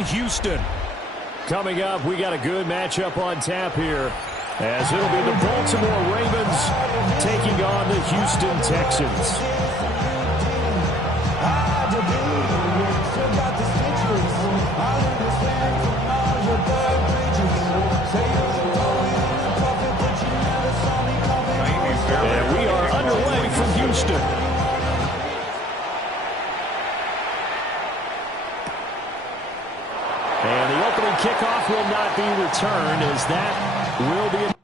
in Houston. Coming up, we got a good matchup on tap here, as it'll be the Baltimore Ravens taking on the Houston Texans. And we are underway from Houston. And the opening kickoff will not be returned, as that will be a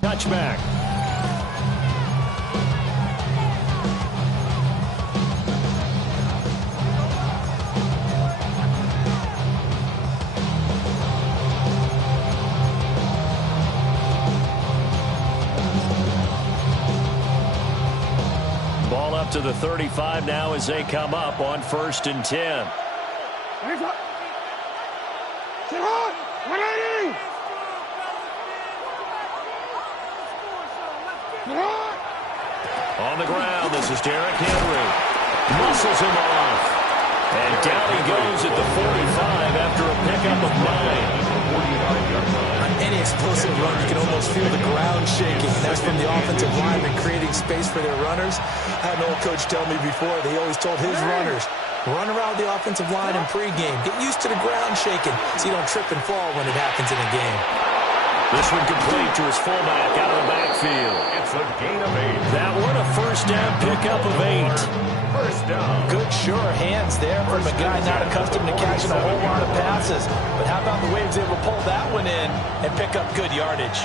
touchback. Ball up to the 35 now as they come up on 1st and 10. On the ground, this is Derrick Henry. Muscles him off. And down he goes at the 45 after a pickup of 9. On any explosive run, you can almost feel the ground shaking. That's from the offensive lineman creating space for their runners. I had an old coach tell me before that he always told his runners, run around the offensive line in pregame. Get used to the ground shaking so you don't trip and fall when it happens in a game. This one complete to his fullback out of the backfield. It's a gain of 8. That one a first down pickup of 8. First down. Good, sure hands there from a guy not accustomed to catching a whole lot of passes. But how about the way he was able to pull that one in and pick up good yardage?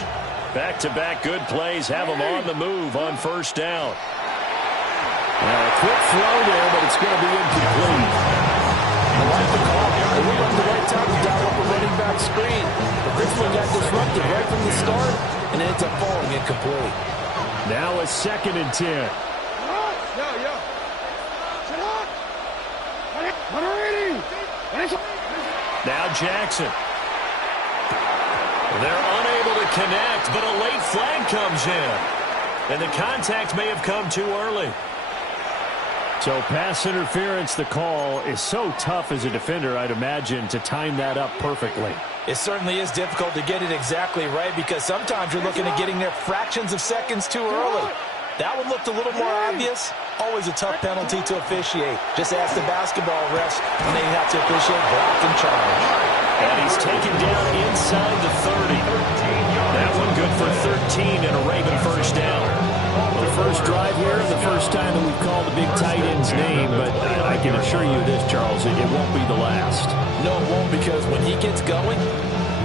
Back-to-back good plays have him on the move on first down. Now a quick throw there, but it's going to be incomplete. I like the call. They went at the right time to dial up a running back screen. But this one got disrupted right from the start, and it ends up falling incomplete. Now a 2nd and 10. Now Jackson. They're unable to connect, but a late flag comes in. And the contact may have come too early. So pass interference, the call is so tough as a defender, I'd imagine, to time that up perfectly. It certainly is difficult to get it exactly right because sometimes you're looking at getting there fractions of seconds too early. That one looked a little more obvious. Always a tough penalty to officiate. Just ask the basketball refs when they have to officiate block and charge. And he's taken down inside the 30. That one good for 13 and a Raven first down. The first drive here, the first time that we've called the big tight end's name, but I can assure you this, Charles, it won't be the last. No, it won't, because when he gets going,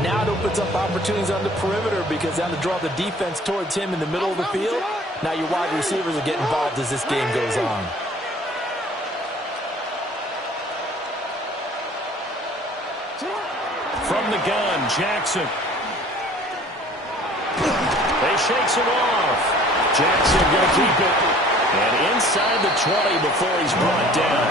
now it opens up opportunities on the perimeter because now to draw the defense towards him in the middle of the field, now your wide receivers will get involved as this game goes on. From the gun, Jackson. They shakes him off. Jackson going to keep it. And inside the 20 before he's brought down.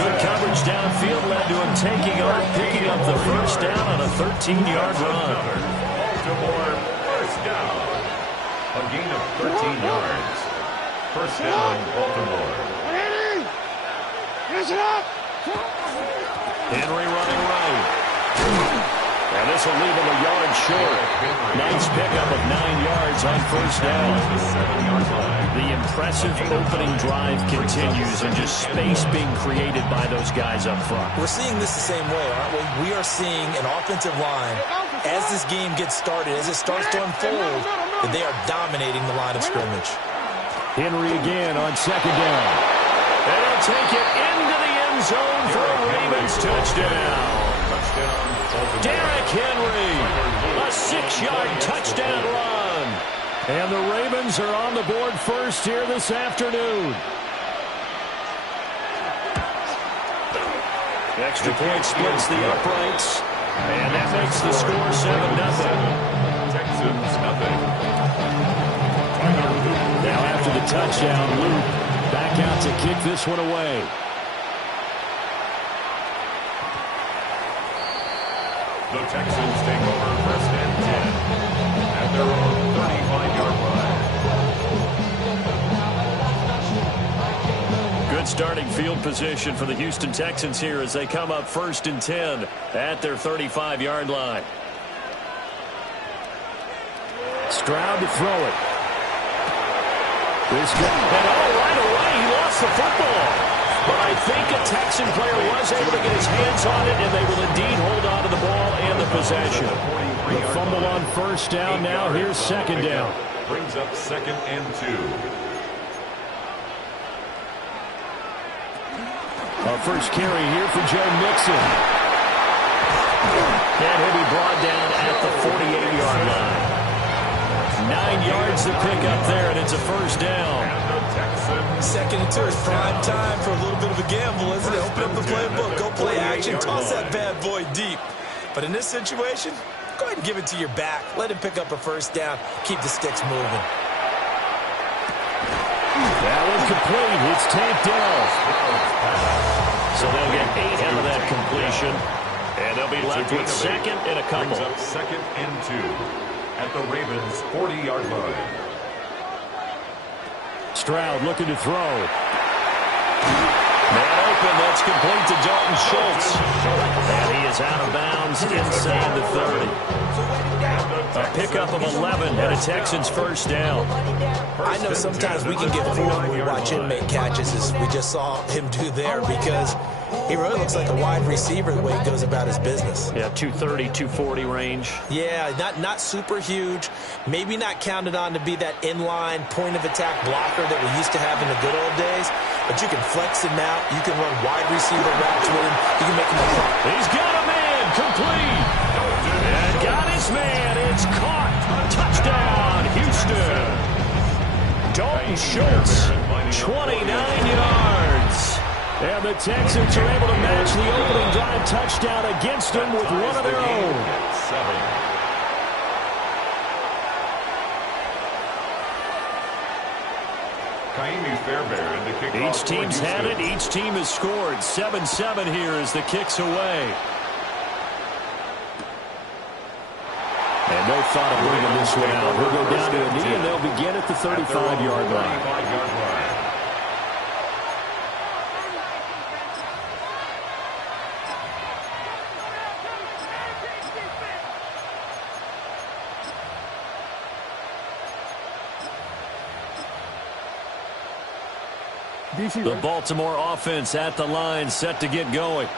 Good coverage downfield led to him taking off, picking up the first down on a 13-yard run. Baltimore first down. A gain of 13 yards. First down, Baltimore. Henry running right. And this will leave him a yard short. Nice pickup of 9 yards on first down. The impressive opening drive continues and just space being created by those guys up front. We're seeing this the same way, aren't we? We are seeing an offensive line, as this game gets started, as it starts to unfold, that they are dominating the line of scrimmage. Henry again on second down. And they'll take it into the end end zone for a Ravens touchdown. Derrick Henry, a 6-yard touchdown run. And the Ravens are on the board first here this afternoon. Extra point splits the uprights. And that makes the score 7-0. Texans nothing. Now after the touchdown, Luke back out to kick this one away. The Texans take over first and 10 at their own 35-yard line. Good starting field position for the Houston Texans here as they come up first and 10 at their 35-yard line. Stroud to throw it. This guy, and right away he lost the football. But I think a Texan player was able to get his hands on it, and they will indeed hold on to the ball and the possession. The fumble on first down. Now here's second down. Brings up second and 2. Our first carry here for Joe Mixon. And he'll be brought down at the 48-yard line. 9 yards to pick up there, and it's a first down. Second and 2 is prime time for a little bit of a gamble, isn't it? Open up the playbook, go play action, toss that bad boy deep. But in this situation, go ahead and give it to your back. Let him pick up a first down. Keep the sticks moving. That one's complete. It's tapped down. So they'll get 8 out of that completion. And they'll be left with second and a couple. Brings up second and 2 at the Ravens' 40-yard line. Stroud looking to throw. Man open. That's complete to Dalton Schultz. And he is out of bounds inside the 30. A pickup of 11 and a Texans first down. I know sometimes we can get fooled when we watch him make catches, as we just saw him do there, because he really looks like a wide receiver the way he goes about his business. Yeah, 230, 240 range. Yeah, not super huge. Maybe not counted on to be that inline point-of-attack blocker that we used to have in the good old days. But you can flex him out. You can run wide receiver routes with him. You can make him a drop. He's got a man. Complete. And got his man. It's caught. Touchdown, Houston. Dalton Schultz, 29 yards. And the Texans are able to match the opening drive touchdown against them with one of their own. 7. Each team's had it. Each team has scored. 7-7 here as the kick's away. And no thought of bringing this one out. He'll go down to a knee, and they'll begin at the 35-yard line. The Baltimore offense at the line, set to get going.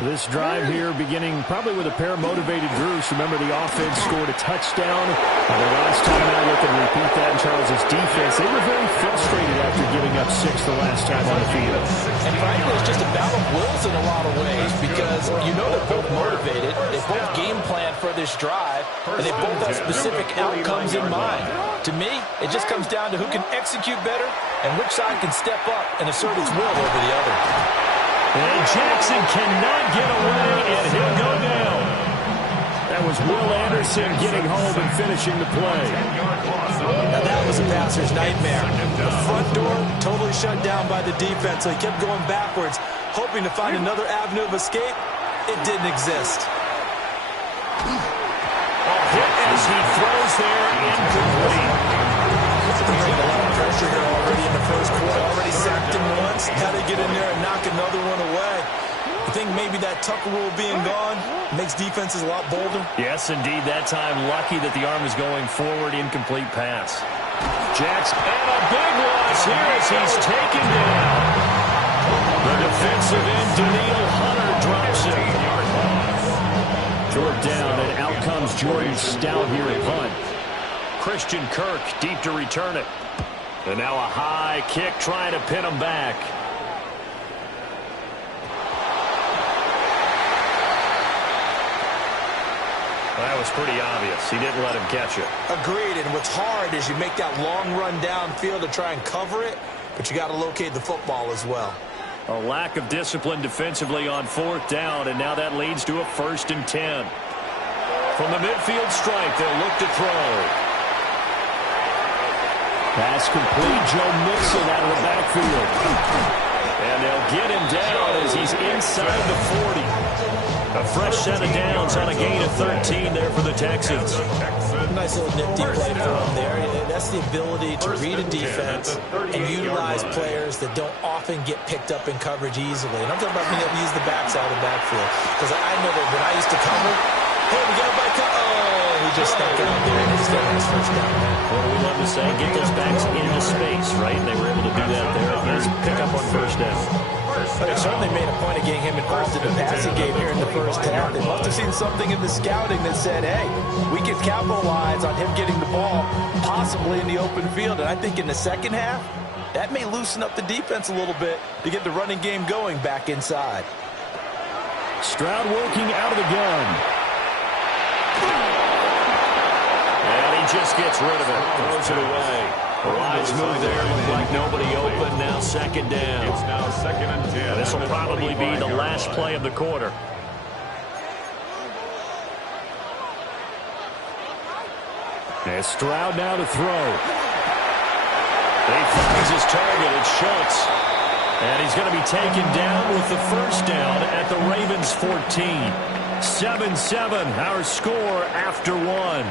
This drive here beginning probably with a pair of motivated groups. Remember, the offense scored a touchdown. And the last time out, we can repeat that in Charles' defense. They were very frustrated after giving up 6 the last time on the field. And frankly, it's just a battle of wills in a lot of ways, because you know they're both motivated. They both game plan for this drive, and they both have specific outcomes in mind. To me, it just comes down to who can execute better and which side can step up and assert its will over the other. And Jackson cannot get away, and he'll go down. That was Will Anderson getting home and finishing the play. Now that was a passer's nightmare. The front door totally shut down by the defense, so he kept going backwards, hoping to find another avenue of escape. It didn't exist. Hit as he throws there, incomplete. Bringing a lot of pressure here already in the first quarter. Already sacked him once. Got to get in there and knock another one away. I think maybe that Tucker rule being gone makes defenses a lot bolder. Yes, indeed. That time, lucky that the arm is going forward. Incomplete pass. Jackson, and a big loss here as he's taken down. The defensive end, Daniil Hunter, drops him. Short down, and out comes Jordan Stout here at punt. Christian Kirk deep to return it. And now a high kick trying to pin him back. That was pretty obvious. He didn't let him catch it. Agreed, and what's hard is you make that long run downfield to try and cover it, but you got to locate the football as well. A lack of discipline defensively on 4th down, and now that leads to a 1st and 10. From the midfield stripe, they'll look to throw. Pass complete. Joe Mixon out of the backfield. And they'll get him down as he's inside the 40. A fresh set of downs on a gain of 13 there for the Texans. Nice little nifty play for him there. That's the ability to read a defense and utilize players that don't often get picked up in coverage easily. And I'm talking about being able to use the backside of the backfield. Because I know that when I used to cover, hey, we got a bike. Oh, he just stuck out there and he's getting his first down. What do we love to say? Get those backs into space, right? And they were able to do that there. Nice pick up on 1st down. But they certainly made a point of getting him involved in the passing game here in the first half. They must have seen something in the scouting that said, hey, we can capitalize on him getting the ball possibly in the open field. And I think in the second half, that may loosen up the defense a little bit to get the running game going back inside. Stroud working out of the gun. And he just gets rid of it. Throws it away. Wise move there. Looked like nobody open. Now 2nd down. It's now 2nd and 10. This will probably be the last play of the quarter. And Stroud now to throw. He finds his target. It's Schultz. And he's going to be taken down with the 1st down at the Ravens 14. 7-7, our score after 1.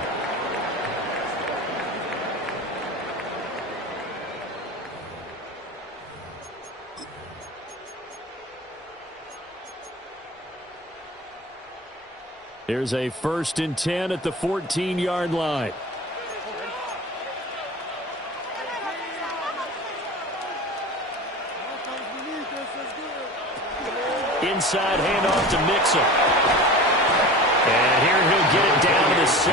Here's a 1st and 10 at the 14-yard line. Inside handoff to Mixon. And here he'll get it down to the 7.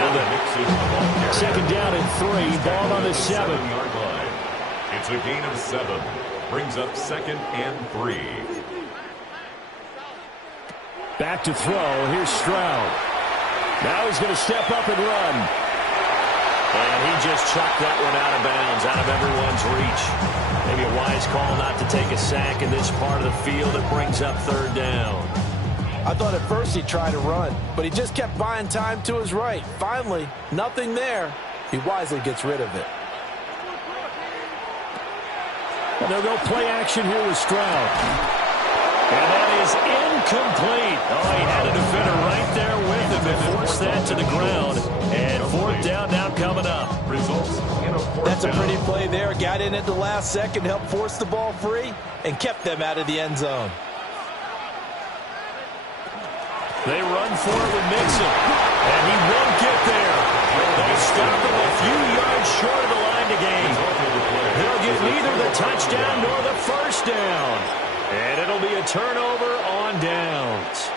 2nd down and 3. Ball on the 7-yard line. It's a gain of 7. Brings up 2nd and 3. Back to throw. Here's Stroud. Now he's going to step up and run. And he just chucked that one out of bounds, out of everyone's reach. Maybe a wise call not to take a sack in this part of the field. It brings up 3rd down. I thought at first he'd try to run, but he just kept buying time to his right. Finally, nothing there. He wisely gets rid of it. And they'll go play action here with Stroud. And that is incomplete. Oh, he had a defender right there with him and forced that to the ground. And 4th down now coming up. That's a pretty play there. Got in at the last second, helped force the ball free, and kept them out of the end zone. They run for it with Mixon. And he won't get there. They stop him a few yards short of the line to gain. He'll get neither the touchdown nor the 1st down. And it'll be a turnover on downs.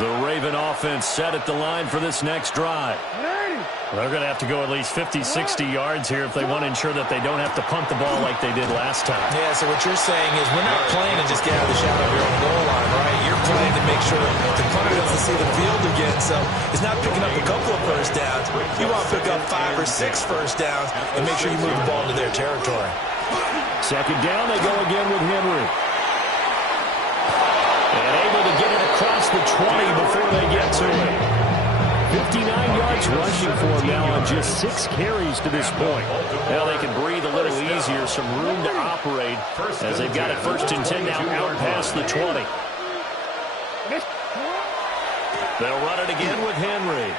The Raven offense set at the line for this next drive. They're going to have to go at least 50, 60 yards here if they want to ensure that they don't have to punt the ball like they did last time. Yeah, so what you're saying is we're not playing to just get out of the shadow of your own goal line, right? You're playing to make sure the punter doesn't see the field again, so it's not picking up a couple of 1st downs. You want to pick up 5 or 6 1st downs and make sure you move the ball into their territory. 2nd down, they go again with Henry. And able to get it across the 20 before they get to it. 59 yards rushing for him now on just 6 carries to this point. Now they can breathe a little easier, some room to operate as they've got it 1st and 10 now out past the 20. They'll run it again with Henry.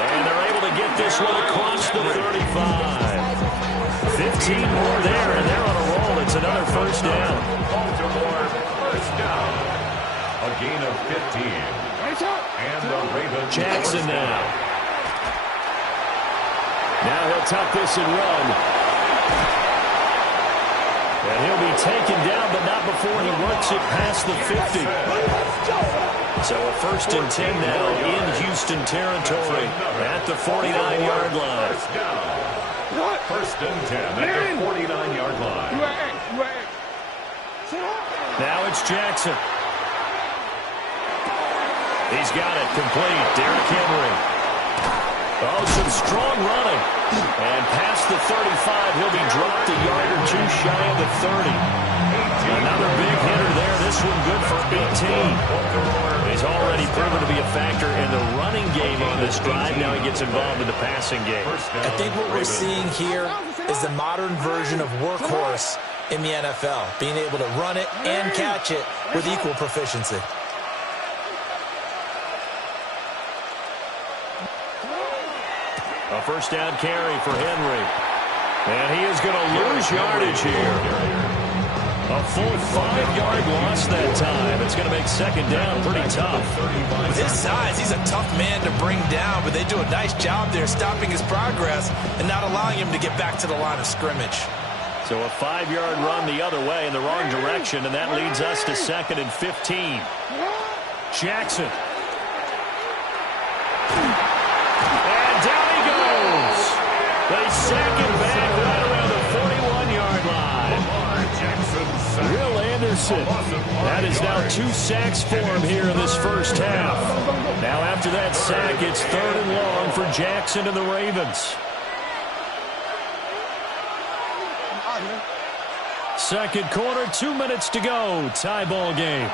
And they're able to get this one across the 35. 15 more there, and they're on a roll. It's another 1st down. Baltimore 1st down. A gain of 15. And the Ravens. Jackson now. Now he'll tuck this and run. And he'll be taken down, but not before he works it past the 50. So a 1st and 10 now in Houston territory at the 49-yard line. 1st and 10 at the 49-yard line. Now it's Jackson. He's got it complete. Derrick Henry. Oh, some strong running. And past the 35, he'll be dropped a yard or two shy of the 30. Another big hitter there. This one good for 18. He's already proven to be a factor in the running game on this drive. Now he gets involved in the passing game. I think what we're seeing here is the modern version of workhorse in the NFL, being able to run it and catch it with equal proficiency. A first down carry for Henry. And he is going to lose yardage here. A full 5-yard loss that time. It's going to make second down pretty tough. With his size, he's a tough man to bring down, but they do a nice job there stopping his progress and not allowing him to get back to the line of scrimmage. So a 5-yard run the other way in the wrong direction, and that leads us to 2nd and 15. Jackson. And down he goes. They sack him back right around the 41-yard line. Will Anderson. That is now 2 sacks for him here in this first half. Now after that sack, it's 3rd and long for Jackson and the Ravens. Second quarter, 2 minutes to go. Tie ball game.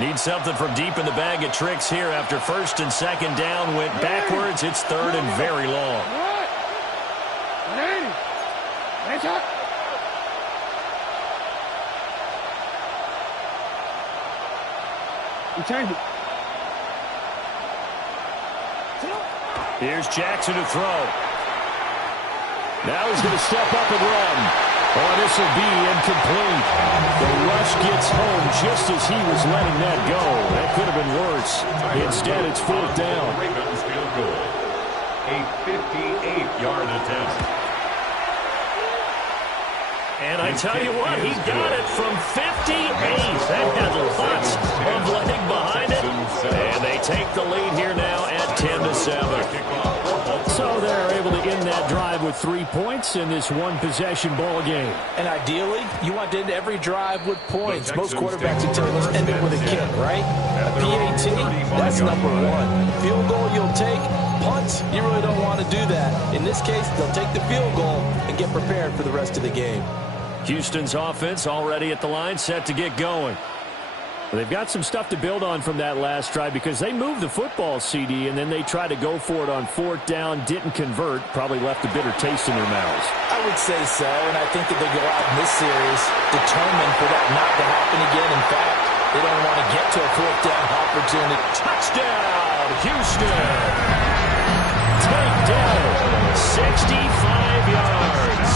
Need something from deep in the bag of tricks here after 1st and 2nd down went backwards. It's 3rd and very long. Here's Jackson to throw. Now he's going to step up and run. Oh, this will be incomplete. The rush gets home just as he was letting that go. That could have been worse. Instead, it's 4th down. Ravens field goal. A 58-yard attempt. And I tell you what, he got it from 58. That had lots of leg behind it. And they take the lead here now at 10-7. So they're able to end that drive with 3 points in this one-possession ball game. And ideally, you want to end every drive with points. Most quarterbacks would tell you, let's end it with a kick, right? A PAT, that's number 1. Field goal you'll take. Punts, you really don't want to do that. In this case, they'll take the field goal and get prepared for the rest of the game. Houston's offense already at the line, set to get going. Well, they've got some stuff to build on from that last drive because they moved the football, CD, and then they tried to go for it on 4th down, didn't convert, probably left a bitter taste in their mouths. I would say so, and I think that they go out in this series determined for that not to happen again. In fact, they don't want to get to a 4th down opportunity. Touchdown, Houston! Takedown, 65 yards.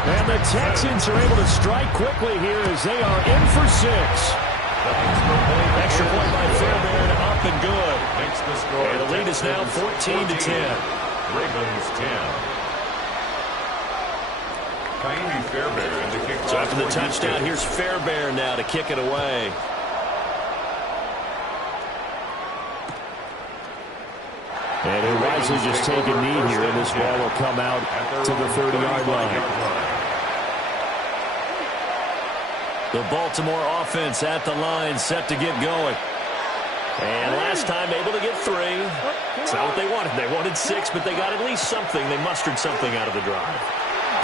And the Texans are able to strike quickly here as they are in for 6. Extra point by Fairbairn, up and good. Makes the score. And the lead is now 14-10. Ravens 10. Kaimi Fairbairn to kick. So after the touchdown, here's Fairbairn now to kick it away. And he'll wisely just take a knee here, and this ball will come out to the 30-yard line. The Baltimore offense at the line, set to get going. And last time able to get 3. It's not what they wanted. They wanted 6, but they got at least something. They mustered something out of the drive.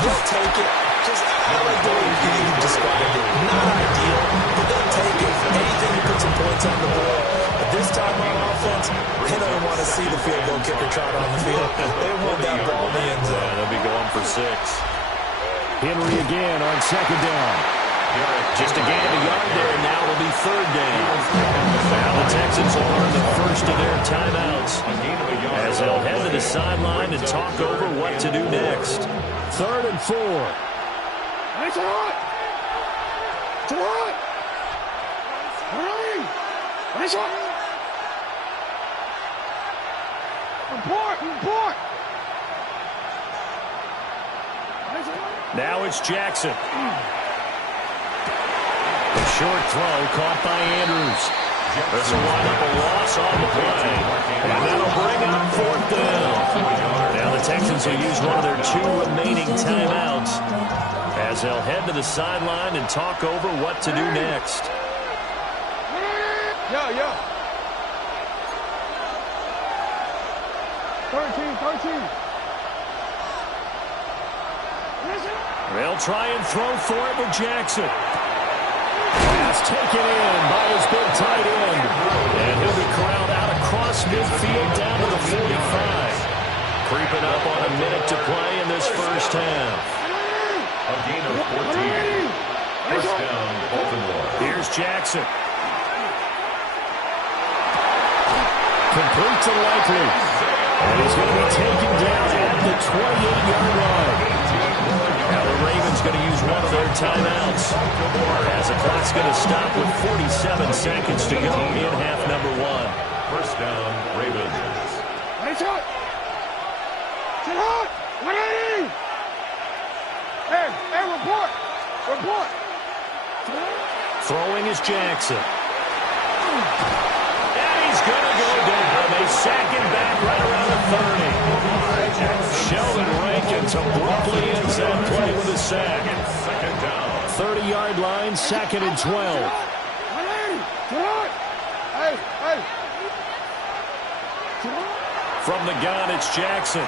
They'll take it. Just, I like the way you described it. Not ideal, but they'll take it. Anything to put some points on the board. But this time on offense, they don't want to see the field goal kicker trot on the field. They want that ball in the end zone. Yeah, they'll be going for 6. Henry again on 2nd down. Just a gain of a yard there, and now will be 3rd down. Now the Texans will earn the first of their timeouts as they'll head to the sideline and talk over what to do next. 3rd and 4. It's hot! It's hot! Hurry! It's hot! Report! Now it's Jackson. A short throw caught by Andrews. This will wind up a loss on the play. And that'll bring up 4th down. Now the Texans will use one of their 2 remaining timeouts. as they'll head to the sideline and talk over what to do next. Yo. 13. They'll try and throw for it with Jackson. Pass taken in by his big tight end. And he'll be corralled out across midfield down to the 45. Creeping up on a minute to play in this first half. A gain of 14. First down, Baltimore. Here's Jackson. Complete to Likely. And he's going to be taken down at the 28-yard line. Now the Ravens going to use one of their timeouts, as the clock's going to stop with 47 seconds to go in half number 1. First down, Ravens. Hey, 180! Hey, report! Throwing is Jackson. And he's going to go down. They sack him back right around the 30. Sheldon Rankins abruptly ends that play with a sack. Second down. 30-yard line, 2nd and 12. 180! Hey! From the gun, it's Jackson.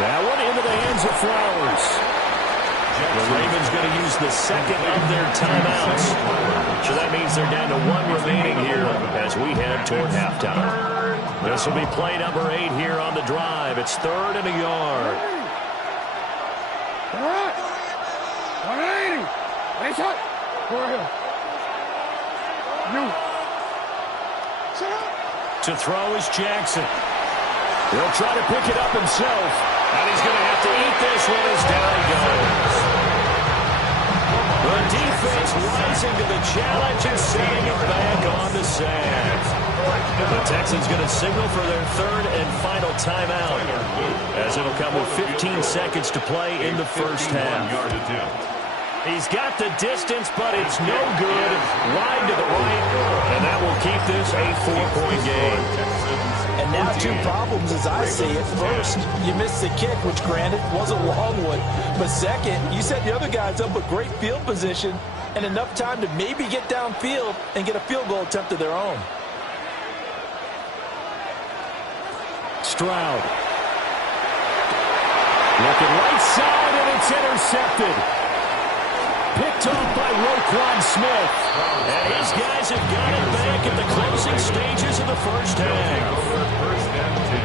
That one into the hands of Flowers. The Ravens going to use the second of their timeouts. So that means they're down to 1 remaining here as we head toward halftime. This will be play number 8 here on the drive. It's 3rd and a yard. 180! Hey, shot! Go ahead. To throw is Jackson. He'll try to pick it up himself. And he's going to have to eat this one as down he goes. The defense rising to the challenge and setting it back on the sand. The Texans going to signal for their 3rd and final timeout, as it'll come with 15 seconds to play in the first half. He's got the distance, but it's no good. Wide to the right, and that will keep this a 4-point game. And now 2 problems as I see it. First, you missed the kick, which granted was a long one. But second, you set the other guys up with great field position and enough time to maybe get downfield and get a field goal attempt of their own. Stroud. Looking right side, and it's intercepted. Picked off by Roquan Smith. And his guys have got it back at the closing stages of the first half. First and 10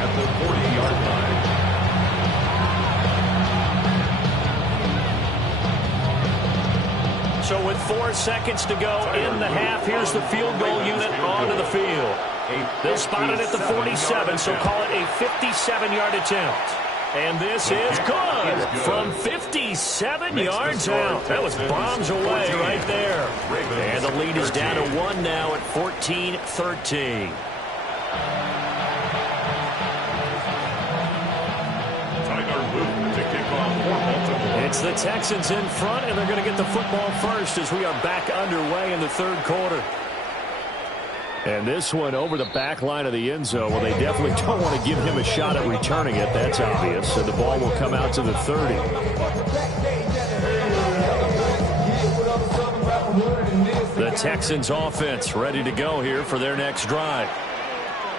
at the 40-yard line. So with 4 seconds to go in the half, here's the field goal unit onto the field. They'll spot it at the 47, so call it a 57-yard attempt. And this is good from 57 yards out. That was bombs away right there. And the lead is down to 1 now at 14-13. It's the Texans in front, and they're going to get the football first as we are back underway in the 3rd quarter. And this one over the back line of the end zone. Well, they definitely don't want to give him a shot at returning it. That's obvious. So the ball will come out to the 30. The Texans offense ready to go here for their next drive.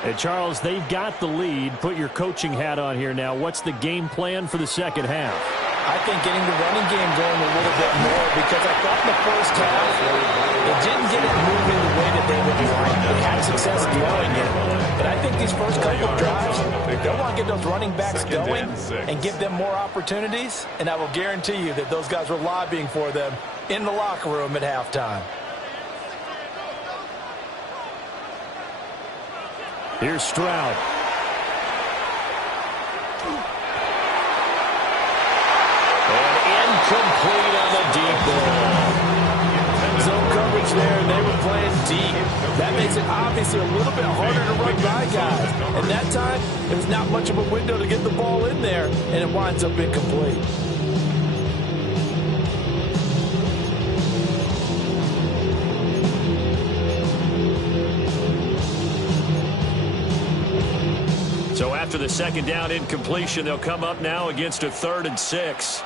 And Charles, they've got the lead. Put your coaching hat on here now. What's the game plan for the second half? I think getting the running game going a little bit more, because I thought in the first half they didn't get it moving the way that they would like. They had success throwing it. But I think these first couple of drives, they'll want to get those running backs going and give them more opportunities. And I will guarantee you that those guys were lobbying for them in the locker room at halftime. Here's Stroud. Complete on the deep ball. Zone coverage there, and they were playing deep. That makes it obviously a little bit harder to run by guys. And that time, it was not much of a window to get the ball in there, and it winds up incomplete. So after the second down incompletion, they'll come up now against a 3rd and 6.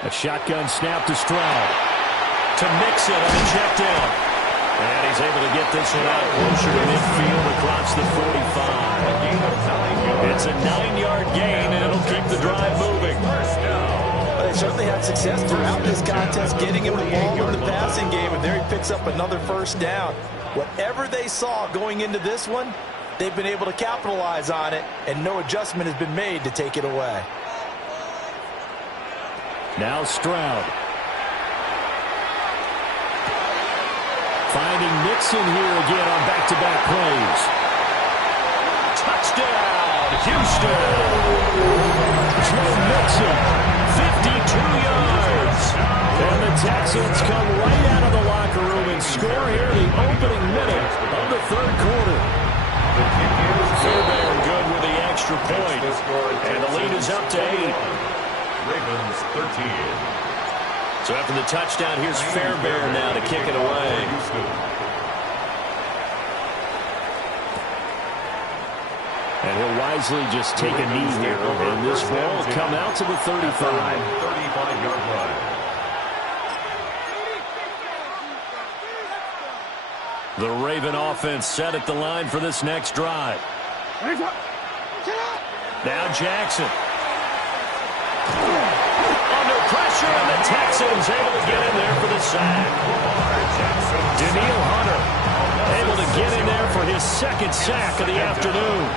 A shotgun snap to Stroud. To Mixon on the check down. And he's able to get this one out closer to midfield across the 45. It's a 9-yard gain, and it'll keep the drive moving. Well, they certainly had success throughout this contest, getting him the ball in the passing game, and there he picks up another first down. Whatever they saw going into this one, they've been able to capitalize on it, and no adjustment has been made to take it away. Now Stroud. Finding Mixon here again on back-to-back plays. Touchdown, Houston. Joe Mixon, 52 yards. And the Texans come right out of the locker room and score here the opening minute of the 3rd quarter. Fairbairn good with the extra point. And the lead is up to 8. Ravens 13. So after the touchdown, here's Fairbairn now to kick it away. And he'll wisely just take a knee here. And this ball will come out to the 35. 35-yard line. The Raven offense set at the line for this next drive. Now Jackson. Under pressure, and the Texans able to get in there for the sack. Daniil Hunter able to get in there for his 2nd sack of the afternoon.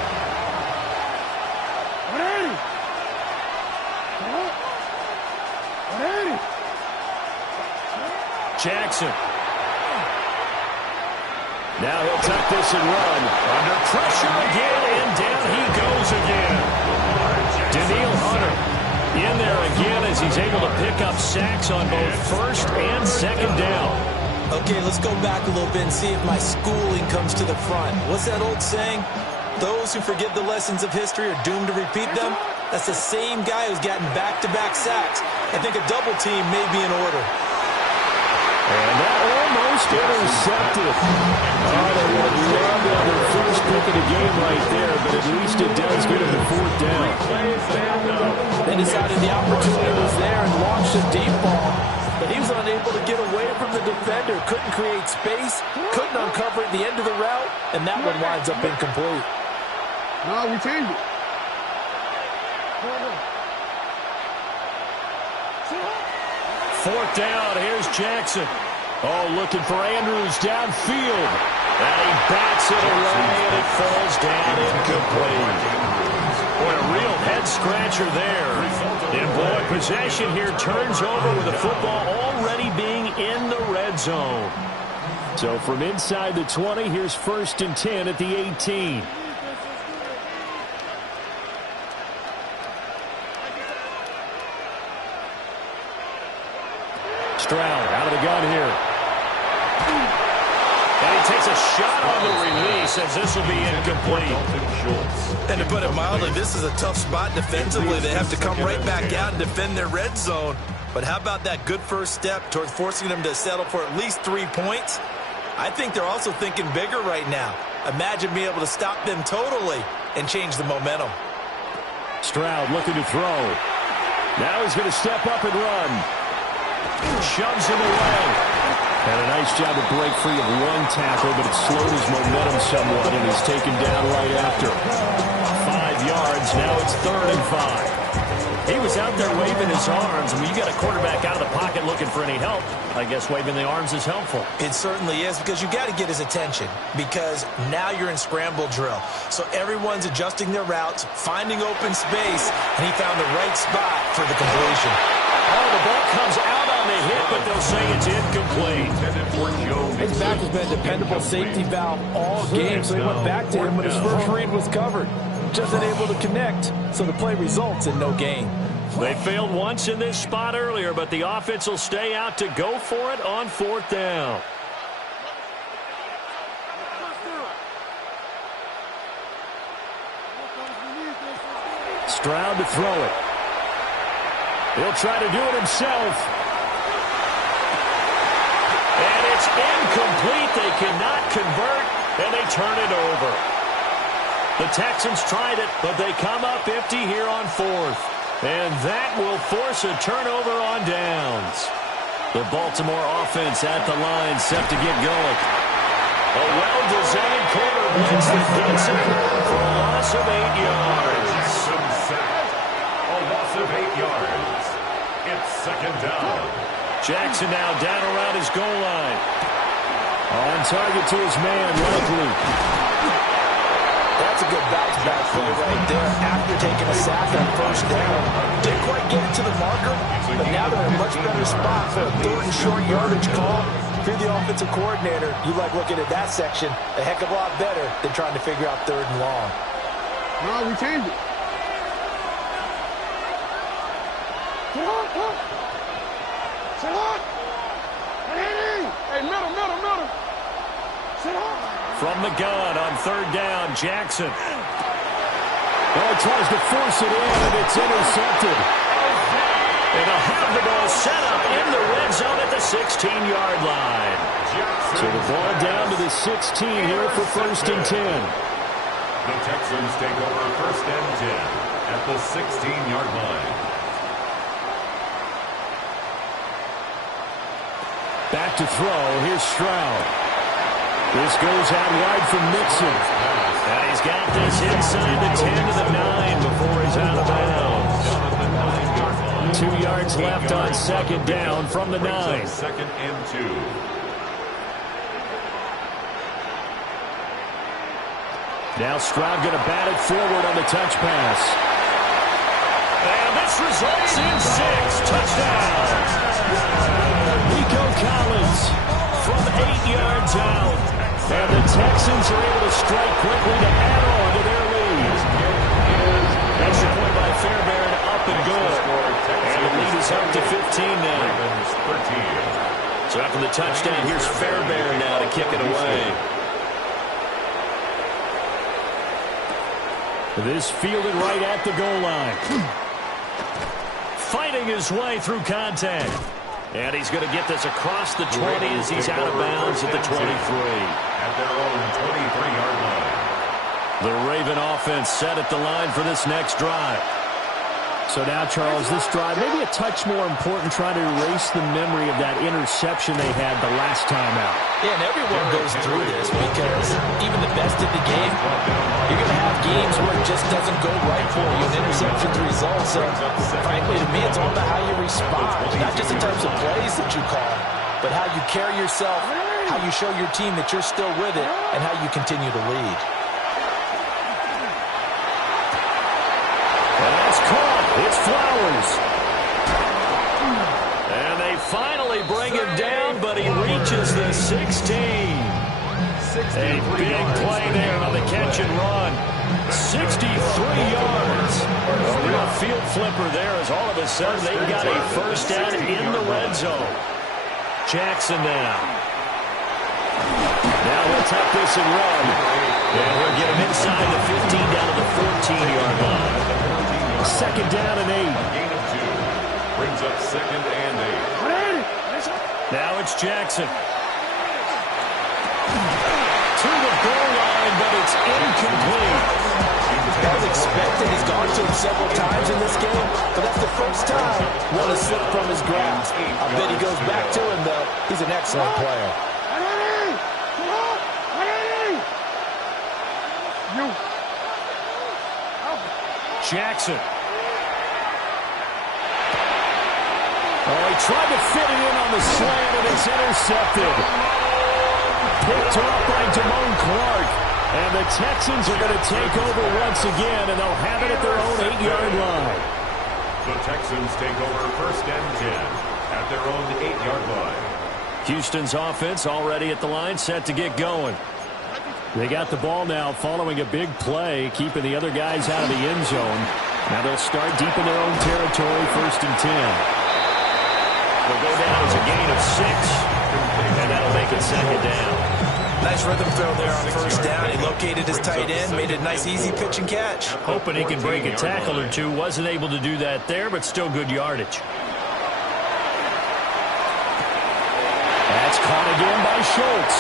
Jackson. Now he'll tuck this and run. Under pressure again, and down he goes again. Daniil Hunter in there again as he's able to pick up sacks on both 1st and 2nd down. Okay, let's go back a little bit and see if my schooling comes to the front. What's that old saying? Those who forget the lessons of history are doomed to repeat them. That's the same guy who's gotten back-to-back sacks. I think a double team may be in order. And that almost intercepted. Oh, they would have loved to have their first pick of the game right there, but at least it does get them the 4th down. They decided the opportunity was there and launched a deep ball. But he was unable to get away from the defender, couldn't create space, couldn't uncover at the end of the route, and that one winds up incomplete. No, we changed it. 4th down, here's Jackson. Oh, looking for Andrews downfield. And he bats it away, and it falls down incomplete. Boy, a real head-scratcher there. And, boy, possession here turns over with the football already being in the red zone. So from inside the 20, here's 1st and 10 at the 18. Stroud out of the gun here. And he takes a shot on the release as this will be incomplete. And to put it mildly, this is a tough spot defensively. They have to come right back out and defend their red zone. But how about that good first step towards forcing them to settle for at least 3 points? I think they're also thinking bigger right now. Imagine being able to stop them totally and change the momentum. Stroud looking to throw. Now he's going to step up and run. Shoves him away. And a nice job to break free of one tackle, but it slowed his momentum somewhat, and he's taken down right after. 5 yards, now it's 3rd and 5. He was out there waving his arms. I mean, you got a quarterback out of the pocket looking for any help. I guess waving the arms is helpful. It certainly is, because you got to get his attention, because now you're in scramble drill. So everyone's adjusting their routes, finding open space, and he found the right spot for the completion. Oh, the ball comes out on the hit, but they'll say it's incomplete. His back has been a dependable safety valve all game, so he went back to him when his first read was covered. Just unable to connect, so the play results in no gain. They failed once in this spot earlier, but the offense will stay out to go for it on 4th down. Stroud to throw it. He'll try to do it himself. incomplete. They cannot convert, and they turn it over. The Texans tried it, but they come up empty here on fourth. And that will force a turnover on downs. The Baltimore offense at the line, set to get going. A well-designed corner blitz that gets it for a loss of 8 yards. Jackson sacked. A loss of 8 yards. It's second down. Jackson now down around his goal line. On target to his man, likely. That's a good bounce back play right there after taking a sack on first down. Didn't quite get it to the marker, but now they're in a much better spot for a third and short yardage call. If you're the offensive coordinator, you like looking at that section a heck of a lot better than trying to figure out third and long. No, we changed it. Sit on, look. Sit on. Hey, middle. Sit on. From the gun on third down, Jackson. Oh, tries to force it in, and it's intercepted. And they'll have the ball set up in the red zone at the 16-yard line. So the ball down to the 16 here for first and 10. The Texans take over first and 10 at the 16-yard line. Back to throw. Here's Stroud. This goes out wide from Mixon. And he's got this inside the 10 to the 9 before he's out of bounds. 2 yards left on second down from the 9. Second and 2. Now Stroud going to bat it forward on the touch pass. And this results in 6 touchdowns. Nico Collins from 8 yards out. And the Texans are able to strike quickly to add on to their lead. Extra point by Fairbairn, up and good. And the lead is up to 15 now. So after the touchdown, here's Fairbairn now to kick it away. This fielded right at the goal line. Fighting his way through contact. And he's going to get this across the 20 as he's out of bounds at the 23. At their own 23-yard line. The Raven offense set at the line for this next drive. So now, Charles, this drive maybe a touch more important, trying to erase the memory of that interception they had the last time out. Yeah, and everyone goes through this because even the best in the game, you're going to have games where it just doesn't go right for you, and interceptions result. So, frankly, to me, it's all about how you respond, not just in terms of plays that you call, but how you carry yourself, how you show your team that you're still with it, and how you continue to lead. And that's caught. It's Flowers. And they finally bring him down, but he reaches the 16. A big play there on the catch and run. 63 yards. A real field flipper there as all of a sudden they've got a first down in the red zone. Jackson now. Now he'll tuck this and run. And he'll get him inside the 15 down to the 14-yard line. Second down and 8. Gain of 2. Brings up second and 8. Now it's Jackson. To the goal line, but it's incomplete. That was expected. He's gone to him several times in this game, but that's the first time one has slipped from his grasp. I bet he goes back to him, though. He's an excellent player. Jackson. Oh, he tried to fit it in on the slant, and it's intercepted. Picked off by Damone Clark. And the Texans are going to take over once again, and they'll have it at their own 8-yard line. The Texans take over first and 10 at their own 8-yard line. Houston's offense already at the line, set to get going. They got the ball now following a big play, keeping the other guys out of the end zone. Now they'll start deep in their own territory, first and 10. They'll go down as a gain of 6, and that'll make it second down. Nice rhythm throw there on first down. He located his tight end, made it a nice, easy pitch and catch. Hoping he can break a tackle or two. Wasn't able to do that there, but still good yardage. That's caught again by Schultz.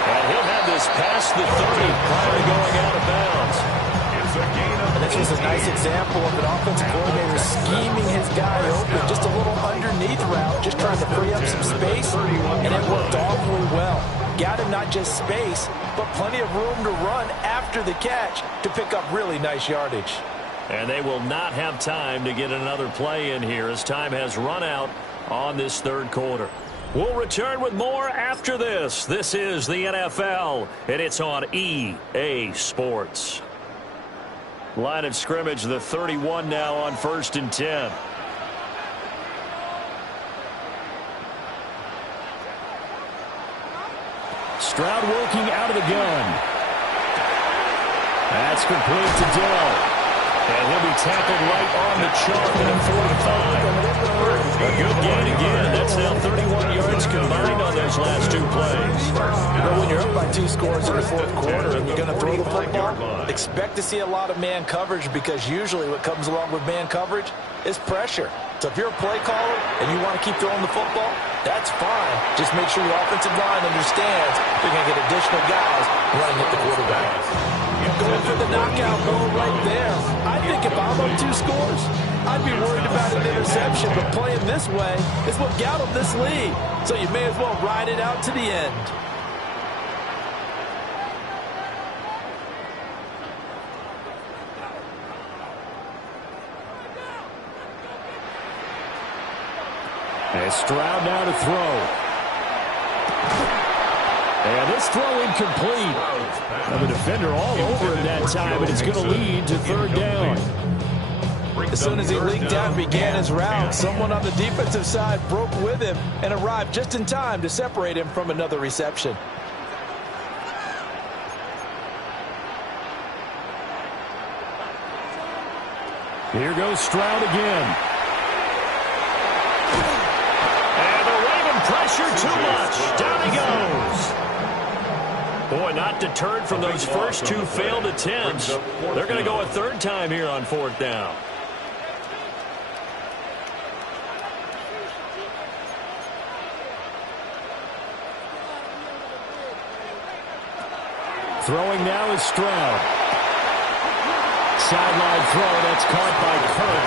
And he'll have this past the 30 prior to going out of bounds. It's a gain of And this was a nice example of an offensive coordinator scheming his guy open. Just a little underneath route, just trying to free up some space, and it worked awfully well. Got him not just space, but plenty of room to run after the catch to pick up really nice yardage. And they will not have time to get another play in here as time has run out on this third quarter. We'll return with more after this. This is the NFL, and it's on EA Sports. Line of scrimmage, the 31 now on 1st and 10. Stroud working out of the gun. That's complete to Dill. And he'll be tackled right on the chalk at a 45. A good gain again. That's now 31 yards combined on those last 2 plays. But when you're up by 2 scores in the fourth quarter and you're going to throw the football, expect to see a lot of man coverage, because usually what comes along with man coverage is pressure. So if you're a play caller and you want to keep throwing the football, that's fine. Just make sure your offensive line understands you're going to get additional guys running at the quarterback. Going for the knockout blow right there. I think if I'm up 2 scores, I'd be worried about an interception, but playing this way is what got them this lead. So you may as well ride it out to the end. And Stroud now to throw. And this throw incomplete. And the defender all over him that time, and it's going to lead to 3rd down. As soon as he leaked out and began his route, someone on the defensive side broke with him and arrived just in time to separate him from another reception. Here goes Stroud again. And the Raven pressure too much. Down he goes. Boy, not deterred from those first 2 failed attempts. They're going to go a 3rd time here on 4th down. Throwing now is Stroud. Sideline throw, that's caught by Kirk.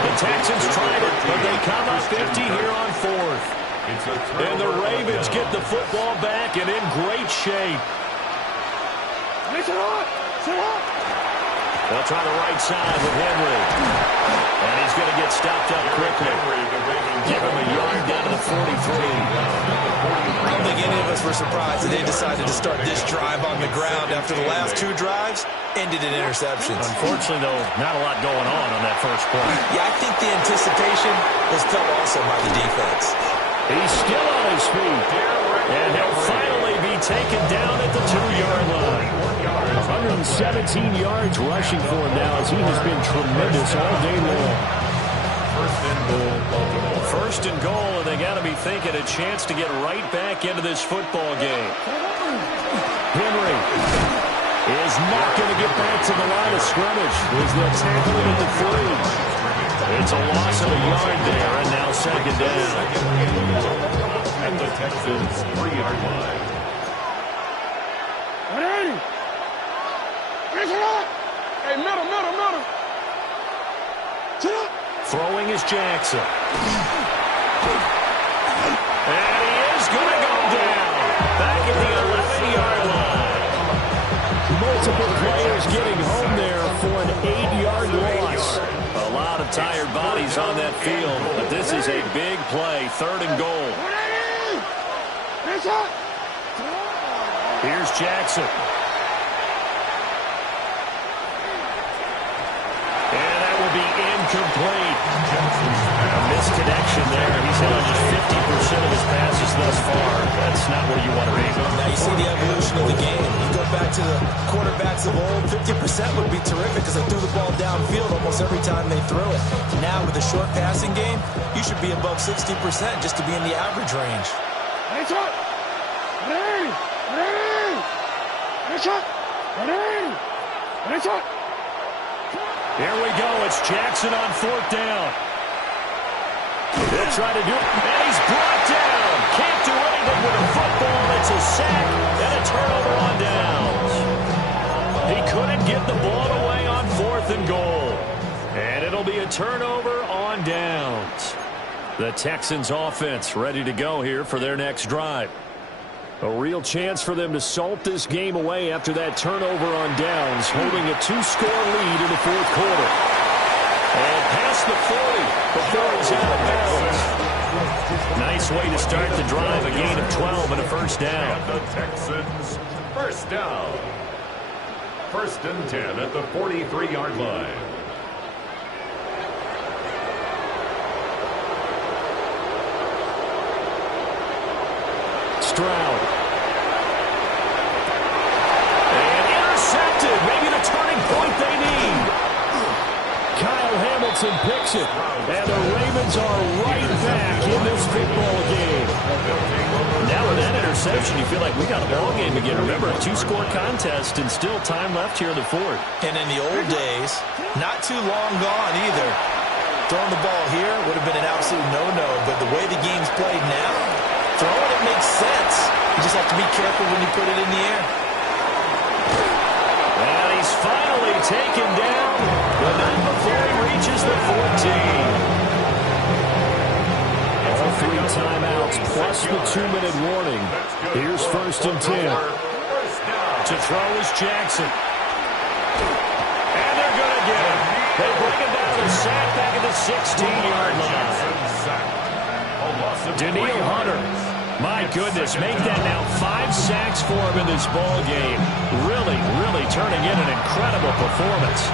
The Texans tried it, but they come up 50 here on 4th. And the Ravens get the football back and in great shape. They'll try the right side with Henry. And he's going to get stopped up quickly. Give him a yard down to the 43. I don't think any of us were surprised that they decided to start this drive on the ground after the last 2 drives ended in interceptions. Unfortunately, though, not a lot going on that first play. Yeah, I think the anticipation was felt also by the defense. He's still on his feet. And he'll finally be taken down at the 2-yard line. 117 yards rushing for him now, as he has been tremendous all day long. 1st and goal, and they got to be thinking a chance to get right back into this football game. Henry is not going to get back to the line of scrimmage. Is the tackle at the 3. It's a loss of a yard there, and now 2nd down. At the Texans' 3-yard line. Hey, middle. Throwing is Jackson. And he is going to go down. Back at the 11-yard line. Multiple players getting home there for an 8-yard loss. A lot of tired bodies on that field, but this is a big play. 3rd and goal. Here's Jackson. And that will be incomplete. A misconnection there. He's hit on just 50% of his passes thus far. That's not where you want to be. Now you see the evolution of the game. You go back to the quarterbacks of old, 50% would be terrific because they threw the ball downfield almost every time they threw it. Now with a short passing game, you should be above 60% just to be in the average range. Here we go. It's Jackson on 4th down. He'll try to do it, and he's brought down. Can't do anything with sack and a turnover on downs. He couldn't get the ball away on 4th and goal. And it'll be a turnover on downs. The Texans offense ready to go here for their next drive. A real chance for them to salt this game away after that turnover on downs, holding a 2-score lead in the 4th quarter. And past the 40 before he's out of bounds. Nice way to start the drive, a gain of 12 and a first down. And the Texans, first down. 1st and 10 at the 43-yard line. Stroud. And intercepted. Maybe the turning point they need. Kyle Hamilton picks it. And the Ravens are right back in this football game. Now with that interception, you feel like we got a ball game again. Remember, a 2-score contest and still time left here in the 4th. And in the old days, not too long gone either. Throwing the ball here would have been an absolute no-no. But the way the game's played now, throwing it makes sense. You just have to be careful when you put it in the air. And he's finally taken down, but not before he reaches the 14. All 3 timeouts plus the 2-minute warning. Here's 1st and 10. To throw is Jackson. And they're going to get him. They bring him down to sack back at the 16-yard line. Daniil Hunter, my goodness, make that now 5 sacks for him in this ball game. Really, really turning in an incredible performance.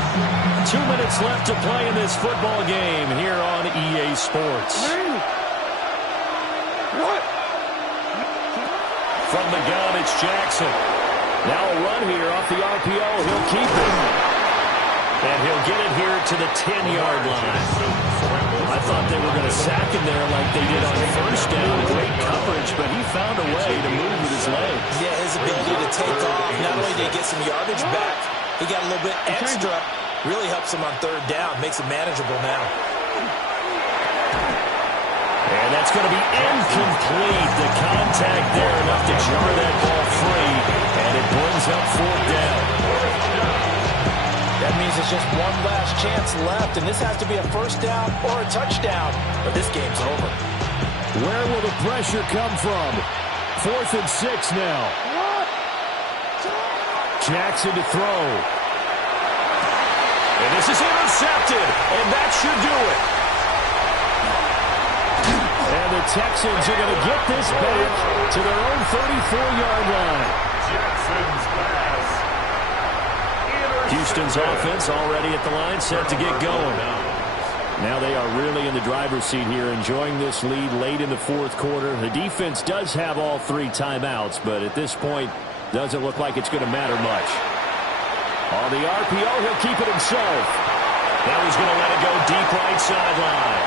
2 minutes left to play in this football game here on EA Sports. What? From the gun, it's Jackson. Now a run here off the RPO. He'll keep it. And he'll get it here to the 10-yard line. I thought they were going to sack him there like they did on 1st down. Great coverage, but he found a way to move with his legs. Yeah, his ability to take off. Not only did he get some yardage back, he got a little bit extra. Really helps him on 3rd down. Makes it manageable now. And that's going to be incomplete. The contact there enough to jar that ball free. And it brings up 4th down. That means it's just one last chance left, and this has to be a 1st down or a touchdown, or this game's over. Where will the pressure come from? 4th and 6 now. Jackson to throw. And this is intercepted, and that should do it. And the Texans are going to get this back to their own 34-yard line. Jackson's pass. Houston's offense already at the line, set to get going. Now they are really in the driver's seat here, enjoying this lead late in the 4th quarter. The defense does have all 3 timeouts, but at this point, doesn't look like it's going to matter much. On the RPO, he'll keep it himself. Now he's going to let it go deep right sideline.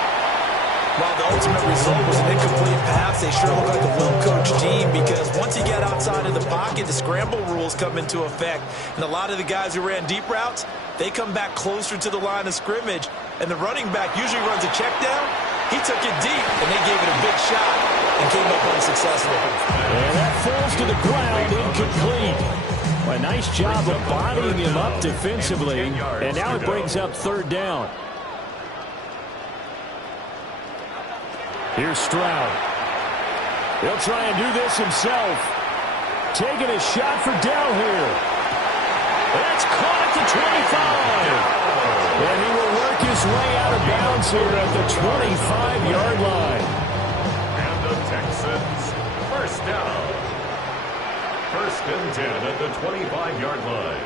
While the ultimate result was an incomplete pass, they sure look like a well-coached team because once he got outside of the pocket, the scramble rules come into effect. And a lot of the guys who ran deep routes, they come back closer to the line of scrimmage. And the running back usually runs a check down. He took it deep, and they gave it a big shot and came up unsuccessful. And that falls to the ground, incomplete. A nice job of bodying him up defensively. And now it brings up 3rd down. Here's Stroud. He'll try and do this himself. Taking a shot for down here. That's caught at the 25. And he will work his way out of bounds here at the 25-yard line. And the Texans, 1st down. 1st and 10 at the 25-yard line.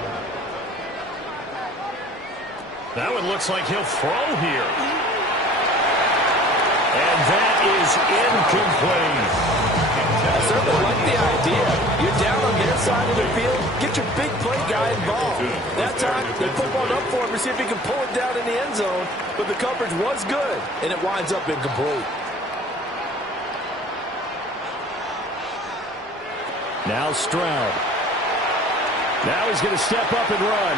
That one looks like he'll throw here. And that is incomplete. I certainly like the idea. You're down on their side of the field. Get your big play guy involved. That time, they put one up for him to see if he can pull it down in the end zone. But the coverage was good, and it winds up incomplete. Now Stroud. Now he's going to step up and run.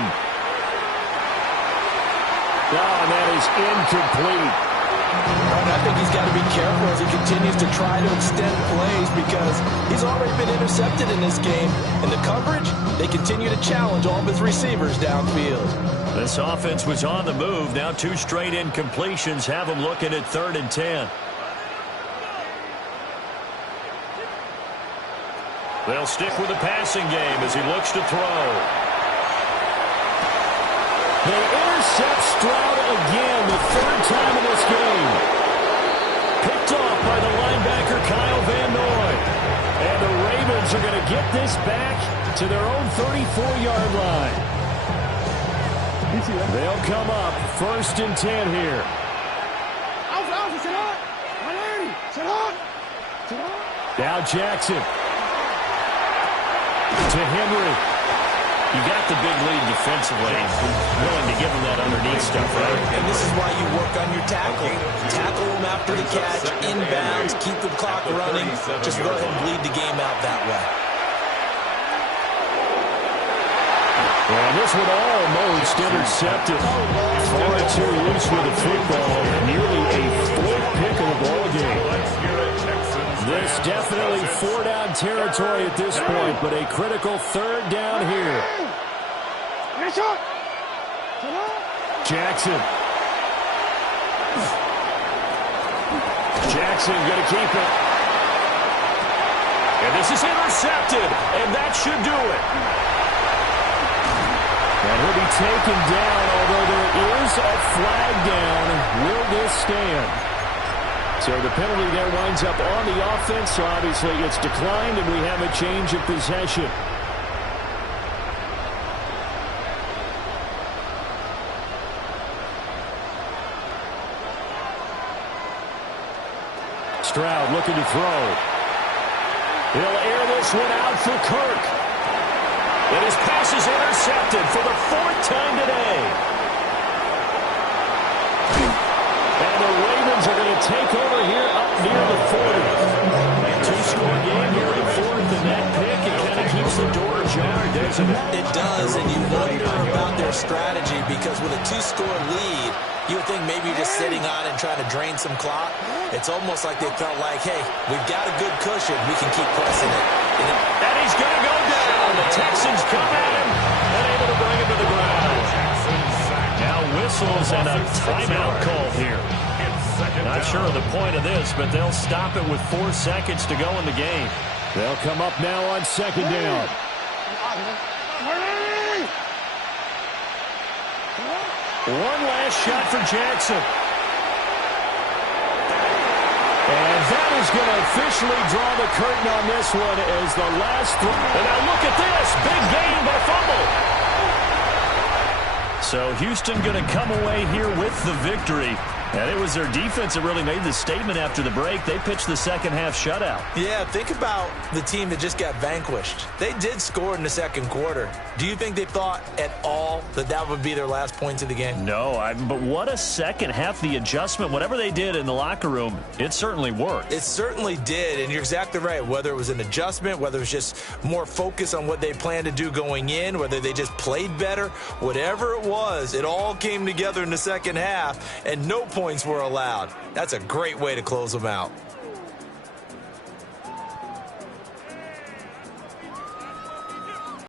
Oh, and that is incomplete. And I think he's got to be careful as he continues to try to extend plays because he's already been intercepted in this game. And the coverage, they continue to challenge all of his receivers downfield. This offense was on the move. Now 2 straight incompletions have them looking at 3rd and 10. They'll stick with the passing game as he looks to throw. They intercept Stroud again, the 3rd time in this game. Picked off by the linebacker Kyle Van Noy. And the Ravens are going to get this back to their own 34-yard line. They'll come up 1st and 10 here. Now Jackson. To Henry. You got the big lead defensively. Willing to give him that underneath stuff, right? And this is why you work on your tackle. Tackle him after the catch, inbounds, keep the clock running. Just go ahead and bleed the game out that way. And this one almost intercepted. Far too loose with the football. Nearly a 4th pick of the ball game. This definitely 4-down territory at this point, but a critical 3rd down here. Jackson. Jackson going to keep it. And this is intercepted, and that should do it. And he'll be taken down, although there is a flag down. Will this stand? So the penalty there winds up on the offense. So obviously it's declined, and we have a change of possession. Stroud looking to throw. He'll air this one out for Kirk. And his pass is intercepted for the 4th time today. And the Ravens are going to take over here up near the 40. 2-score game here in 4th, and that pick, it kind of keeps the door ajar, doesn't it? It does, and you wonder about their strategy because with a 2-score lead, you would think maybe you're just sitting on it and trying to drain some clock. It's almost like they felt like, hey, we've got a good cushion. We can keep pressing it. And he's going to go down. The Texans come at him and able to bring him to the ground. Now whistles and a timeout call here. Not sure of the point of this, but they'll stop it with 4 seconds to go in the game. They'll come up now on 2nd down. One last shot for Jackson. And that is going to officially draw the curtain on this one as the last throw. And now look at this. Big gain, but a fumble. So Houston going to come away here with the victory. And it was their defense that really made the statement after the break. They pitched the 2nd half shutout. Yeah, think about the team that just got vanquished. They did score in the 2nd quarter. Do you think they thought at all that that would be their last points of the game? No, but what a 2nd half. The adjustment, whatever they did in the locker room, it certainly worked. It certainly did, and you're exactly right. Whether it was an adjustment, whether it was just more focus on what they planned to do going in, whether they just played better, whatever it was, it all came together in the 2nd half, and no points were allowed. That's a great way to close them out.